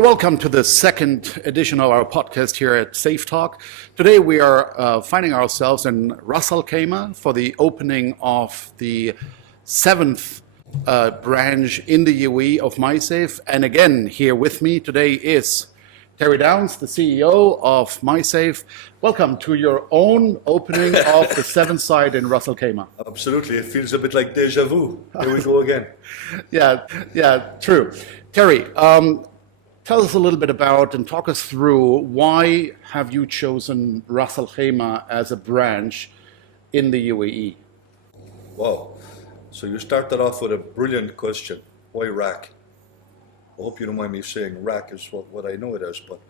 Well, welcome to the second edition of our podcast here at Safe Talk. Today we are finding ourselves in Ras Al Khaimah for the opening of the seventh branch in the UAE of MySafe. And again, here with me today is Terry Downs, the CEO of MySafe. Welcome to your own opening of the seventh site in Ras Al Khaimah. Absolutely, it feels a bit like deja vu. Here we go again. Yeah, true. Terry, tell us a little bit about and talk us through why have you chosen Ras Al Khaimah as a branch in the UAE? Wow. So you started off with a brilliant question. Why RAK? I hope you don't mind me saying RAK is what I know it as. But,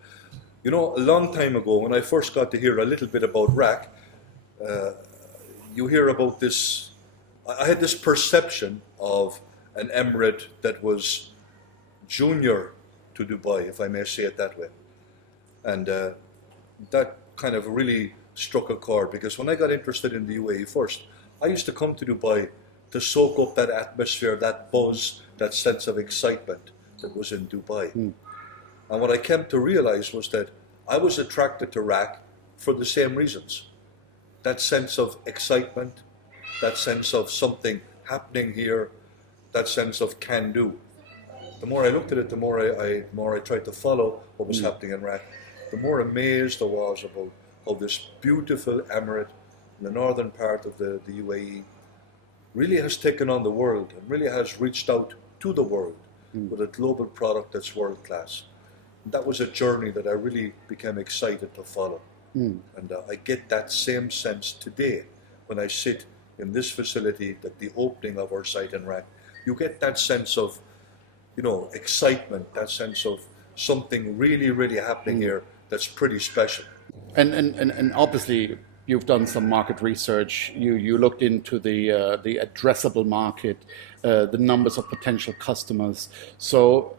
you know, a long time ago, when I first got to hear a little bit about RAK, you hear about this. I had this perception of an emirate that was junior to Dubai, if I may say it that way. And that kind of really struck a chord, because when I got interested in the UAE first, I used to come to Dubai to soak up that atmosphere, that buzz, that sense of excitement that was in Dubai. And what I came to realize was that I was attracted to RAK for the same reasons. That sense of excitement, that sense of something happening here, that sense of can do. The more I looked at it, the more I tried to follow what was happening in RAK, the more amazed I was about how this beautiful emirate in the northern part of the UAE really has taken on the world and really has reached out to the world with a global product that's world class. And that was a journey that I really became excited to follow. And I get that same sense today when I sit in this facility, at the opening of our site in RAK. You get that sense of, you know, excitement, that sense of something really, really happening here that's pretty special. And obviously, you've done some market research. You looked into the addressable market, the numbers of potential customers. So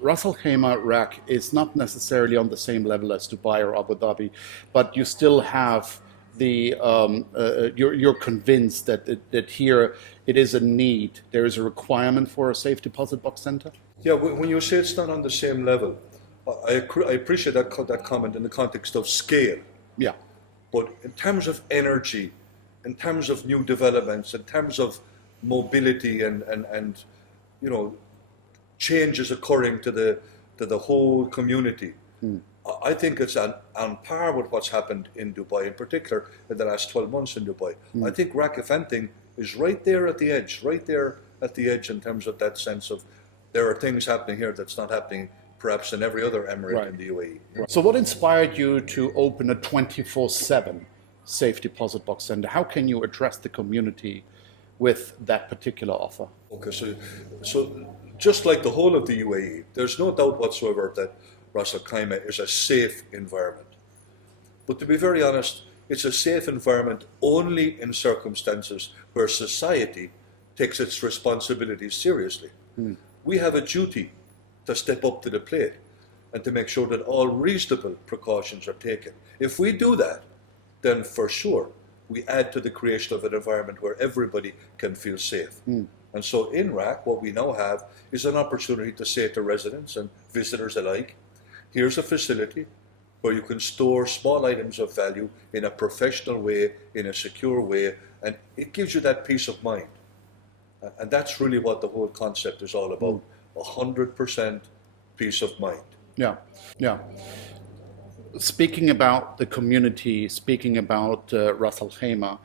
Ras Al Khaimah RAK is not necessarily on the same level as Dubai or Abu Dhabi, but you still have the you're convinced that here it is a need. There is a requirement for a safe deposit box center. Yeah, when you say it's not on the same level, I appreciate that comment in the context of scale. Yeah. But in terms of energy, in terms of new developments, in terms of mobility and you know, changes occurring to the whole community, I think it's on par with what's happened in Dubai, in particular in the last 12 months in Dubai. I think RAK, if anything, is right there at the edge, in terms of that sense of there are things happening here that's not happening perhaps in every other emirate in the UAE. Right. So what inspired you to open a 24/7 safe deposit box center? How can you address the community with that particular offer? Okay, so just like the whole of the UAE, there's no doubt whatsoever that Ras Al Khaimah is a safe environment. But to be very honest, it's a safe environment only in circumstances where society takes its responsibilities seriously. We have a duty to step up to the plate and to make sure that all reasonable precautions are taken. If we do that, then for sure we add to the creation of an environment where everybody can feel safe. And so in RAK, what we now have is an opportunity to say to residents and visitors alike, here's a facility where you can store small items of value in a professional way, in a secure way, and it gives you that peace of mind. And that's really what the whole concept is all about, 100% peace of mind. Yeah. Speaking about the community, speaking about Ras Al Khaimah,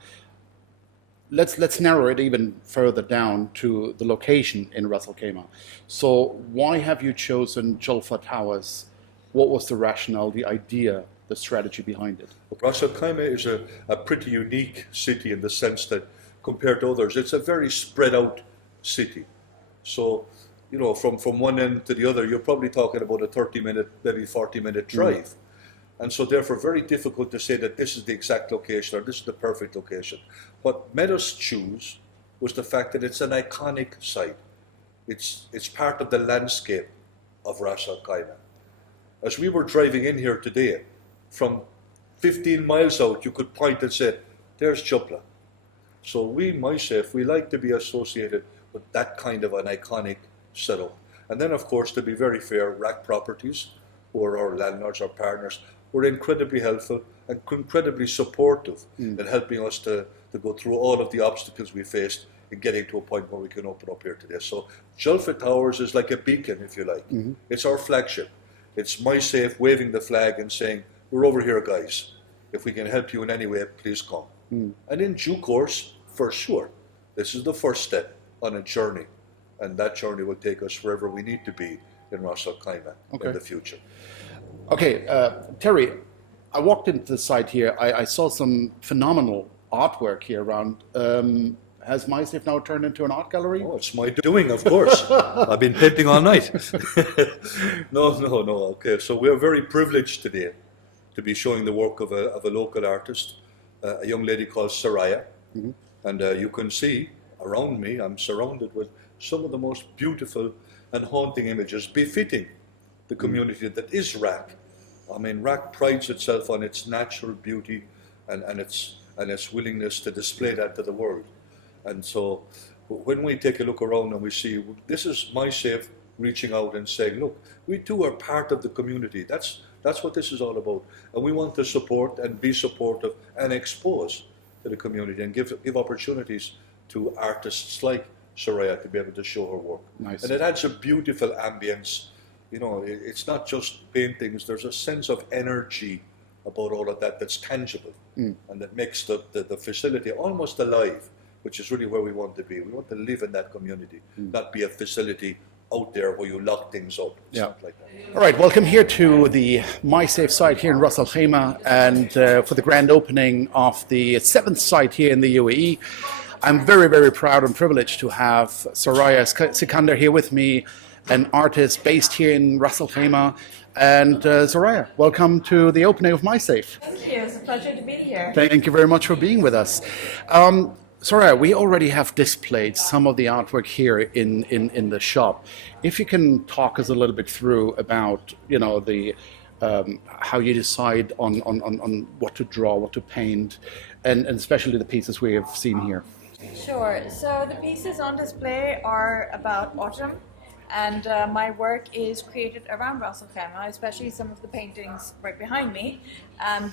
let's narrow it even further down to the location in Ras Al Khaimah. So why have you chosen Julfa Towers? What was the rationale, the idea, the strategy behind it? Ras Al Khaimah is a pretty unique city in the sense that compared to others, it's a very spread out city. So, you know, from one end to the other, you're probably talking about a 30-minute, maybe 40-minute drive. And so therefore very difficult to say that this is the exact location or this is the perfect location. What made us choose was the fact that it's an iconic site. It's part of the landscape of Ras Al Khaimah. As we were driving in here today, from 15 miles out, you could point and say, there's Jubla. So we, MySafe, we like to be associated with that kind of an iconic setup. And then, of course, to be very fair, RAC Properties, who are our landlords, our partners, were incredibly helpful and incredibly supportive in helping us to go through all of the obstacles we faced in getting to a point where we can open up here today. So Jelfa Towers is like a beacon, if you like. It's our flagship. It's MySafe waving the flag and saying, we're over here, guys. If we can help you in any way, please come. And in due course, for sure, this is the first step on a journey. And that journey will take us wherever we need to be in Ras Al Khaimah in the future. Okay, Terry, I walked into the site here. I saw some phenomenal artwork here around. Has MySafe now turned into an art gallery? Oh, it's my doing, of course. I've been painting all night. No. Okay, so we're very privileged today to be showing the work of a local artist, a young lady called Soraya. And you can see around me, I'm surrounded with some of the most beautiful and haunting images befitting the community that is RAC. I mean, RAC prides itself on its natural beauty and its willingness to display that to the world. And so when we take a look around and we see, this is MySafe reaching out and saying, look, we too are part of the community. That's what this is all about. And we want to support and be supportive and expose to the community and give opportunities to artists like Soraya to be able to show her work. Nice. And it adds a beautiful ambience. You know, it's not just paintings, there's a sense of energy about all of that that's tangible and that makes the facility almost alive, which is really where we want to be. We want to live in that community, not be a facility out there where you lock things up. It's not like that. All right, welcome here to the MySafe site here in Ras Al Khaimah, and for the grand opening of the 7th site here in the UAE. I'm very, very proud and privileged to have Soraya Sikandar here with me, an artist based here in Ras Al Khaimah. And Soraya, welcome to the opening of MySafe. Thank you, it's a pleasure to be here. Thank you very much for being with us. Soraya, we already have displayed some of the artwork here in the shop. If you can talk us a little bit through about, you know, the how you decide on what to draw, what to paint, and especially the pieces we have seen here. Sure, so the pieces on display are about autumn, and my work is created around Ras Al Khaimah, especially some of the paintings right behind me.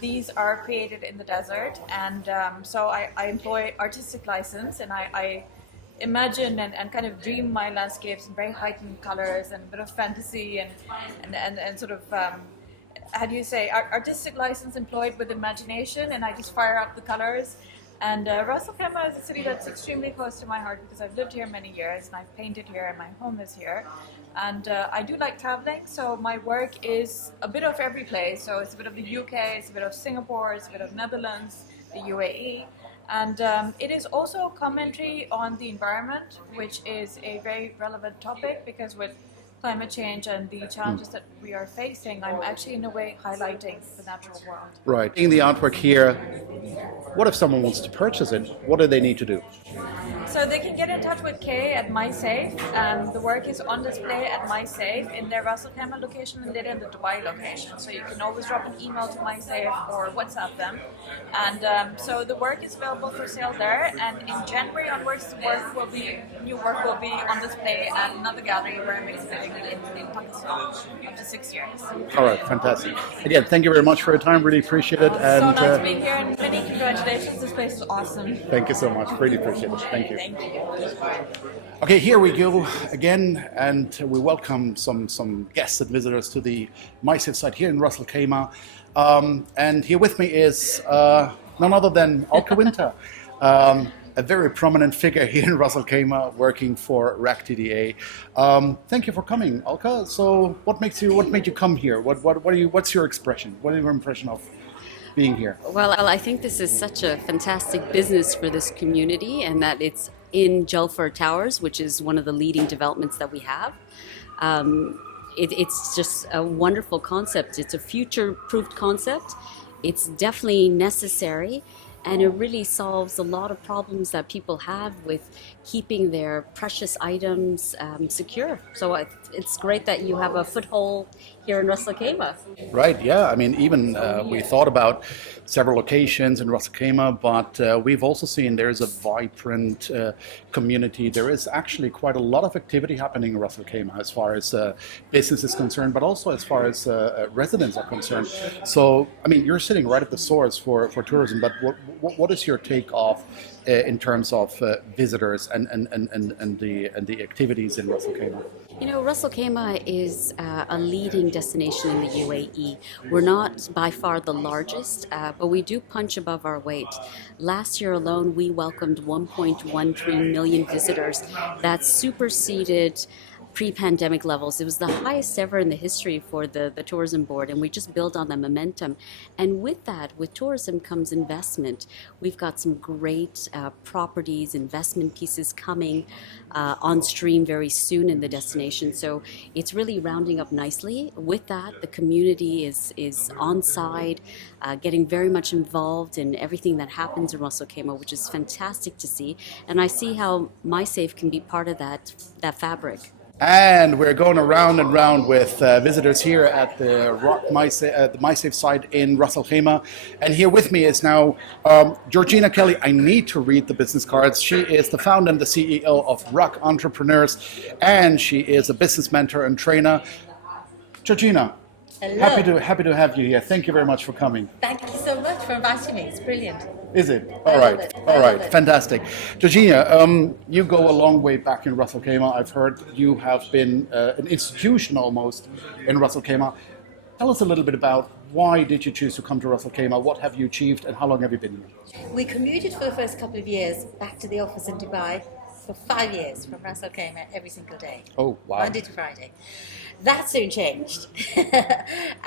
These are created in the desert, and so I employ artistic license, and I imagine and kind of dream my landscapes in very heightened colors and a bit of fantasy and sort of, how do you say, artistic license employed with imagination, and I just fire up the colors. And Ras Al Khaimah is a city that's extremely close to my heart because I've lived here many years and I've painted here and my home is here. And I do like traveling, so my work is a bit of every place. So it's a bit of the UK, it's a bit of Singapore, it's a bit of Netherlands, the UAE. And it is also commentary on the environment, which is a very relevant topic because with climate change and the challenges that we are facing, I'm actually in a way highlighting the natural world. Right. In the artwork here, what if someone wants to purchase it? What do they need to do? So they can get in touch with Kay at MySafe. The work is on display at MySafe in their Ras Al Khaimah location and later in the Dubai location. So you can always drop an email to MySafe or WhatsApp them. And so the work is available for sale there. And in January onwards, new work will be on display at another gallery where I'm exhibiting in Pakistan up to 6 years. All right, fantastic. Again, thank you very much for your time. Really appreciate it. And so nice to be here, and many congratulations. This place is awesome. Thank you so much. Really appreciate it. Thank you. Thank you. Okay, here we go again, and we welcome some guests and visitors to the MySafe site here in Ras Al Khaimah. And here with me is none other than Alka Winter, a very prominent figure here in Ras Al Khaimah, working for RAC TDA. Thank you for coming, Alka. So, what made you come here? What's your expression? What is your impression of being here? Well, I think this is such a fantastic business for this community, and that it's in Jelfa Towers, which is one of the leading developments that we have. It's just a wonderful concept. It's a future-proofed concept. It's definitely necessary, and it really solves a lot of problems that people have with keeping their precious items secure. So it's great that you have a foothold here in Ras Al Khaimah. Right, yeah. I mean, even we thought about several locations in Ras Al Khaimah, but we've also seen there's a vibrant community. There is actually quite a lot of activity happening in Ras Al Khaimah as far as business is concerned, but also as far as residents are concerned. So, I mean, you're sitting right at the source for tourism, but what is your take off in terms of visitors and the activities in Ras Al Khaimah? You know, Ras Al Khaimah is a leading destination in the UAE. We're not by far the largest, but we do punch above our weight. Last year alone, we welcomed 1.13 million visitors. That superseded pre-pandemic levels. It was the highest ever in the history for the tourism board, and we just build on that momentum. And with that, with tourism comes investment. We've got some great properties, investment pieces coming on stream very soon in the destination. So it's really rounding up nicely. With that, the community is on side, getting very much involved in everything that happens in Ras Al Khaimah, which is fantastic to see. And I see how MySafe can be part of that fabric. And we're going around and round with visitors here at the MySafe site in Ras Al Khaimah. And here with me is now Georgina Kelly. I need to read the business cards. She is the founder and the CEO of Rock Entrepreneurs, and she is a business mentor and trainer. Georgina, Hello. happy to have you here. Thank you very much for coming. Thank you so much for inviting me. It's brilliant. Is it? I All love right. it. All I right. love it. Fantastic. Georgina, you go a long way back in Ras Al Khaimah. I've heard you have been an institution almost in Ras Al Khaimah. Tell us a little bit about why did you choose to come to Ras Al Khaimah? What have you achieved and how long have you been here? We commuted for the first couple of years back to the office in Dubai for 5 years from Ras Al Khaimah every single day. Oh, wow. Monday to Friday. That soon changed.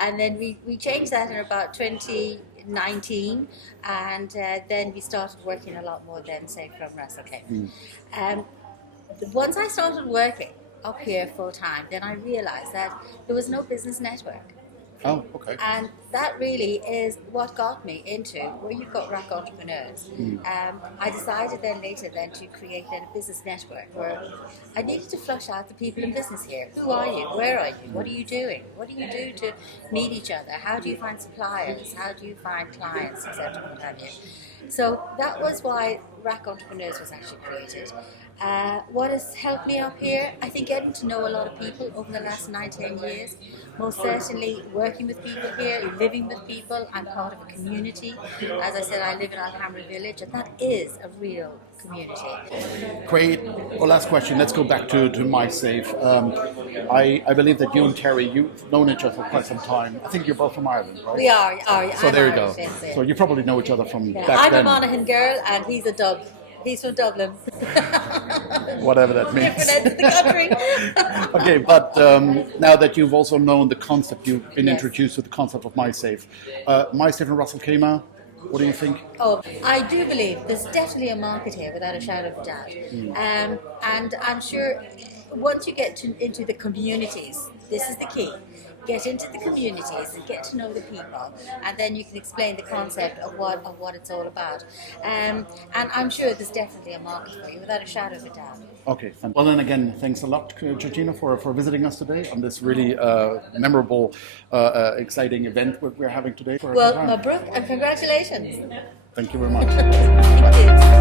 And then we changed that in about 2019, and then we started working a lot more then, say, from Ras Al Khaimah. Once I started working up here full time, then I realized that there was no business network. Oh, okay. And that really is what got me into where you've got Rock Entrepreneurs. I decided then later then to create then a business network where I needed to flush out the people in business here. Who are you? Where are you? What are you doing? What do you do to meet each other? How do you find suppliers? How do you find clients, etc. What have you? So that was why Rack Entrepreneurs was actually created. What has helped me up here? I think getting to know a lot of people over the last 9-10 years. Most certainly working with people here, living with people. I'm part of a community. As I said, I live in Al Hamra village, and that is a real community. Great. Well, last question. Let's go back to MySafe. I believe that you and Terry, you've known each other for quite some time. I think you're both from Ireland, right? We are. So I'm there you Irish, go. yes, yes. So you probably know each other from Yeah, back I'm then. a Monaghan girl, and he's a Dub. He's from Dublin. Whatever that means. Different ends of the country. Okay, but now that you've also known the concept, you've been Yes. introduced to the concept of MySafe. MySafe in Ras Al Khaimah, what do you think? Oh, I do believe there's definitely a market here, without a shadow of a doubt. And I'm sure once you get into the communities, this is the key. Get into the communities and get to know the people, and then you can explain the concept of what it's all about. And I'm sure there's definitely a market for you, without a shadow of a doubt. Okay, well then again, thanks a lot, Georgina, for visiting us today on this really memorable, exciting event we're having today. Well, Mabruk, and congratulations. Thank you very much. Thank you.